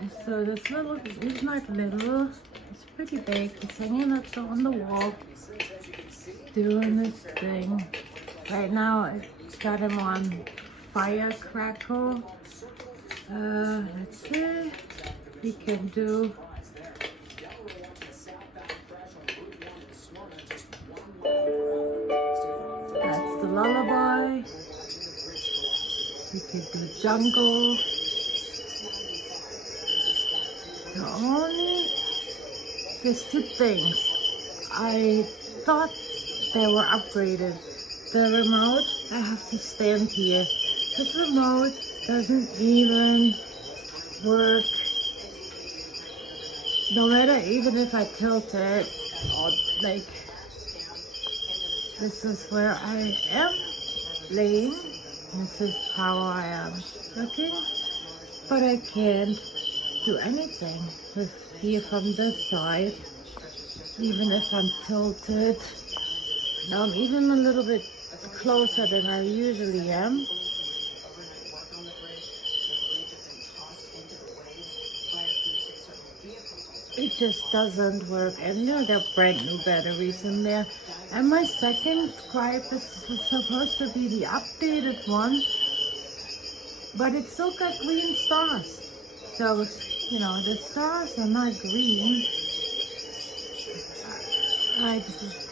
So this little is not little, it's pretty big. It's hanging up on the wall, doing this thing. Right now I got him on firecrackle. Let's see, he can do that's the lullaby. He can do jungle. There's two things. I thought they were upgraded. The remote, I have to stand here. This remote doesn't even work. No matter, even if I tilt it, or like, this is where I am laying. This is how I am looking. But I can't do anything with here from this side, even if I'm tilted. Now I'm even a little bit closer than I usually am. It just doesn't work, and you know, there are brand new batteries in there. And my second gripe is supposed to be the updated one, but it still got green stars. So, you know, the stars are not green. I,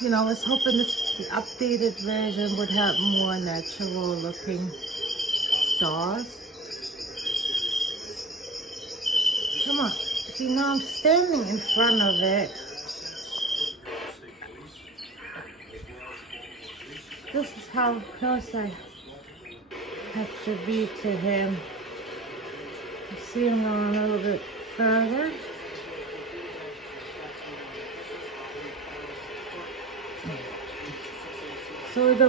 you know, was hoping the updated version would have more natural looking stars. Come on. See, now I'm standing in front of it. This is how close I have to be to him. See him going a little bit further. So the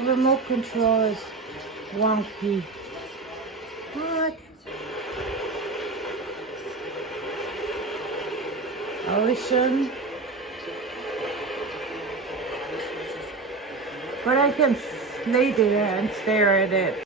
remote control is wonky. What? Ocean. But I can lay there and stare at it.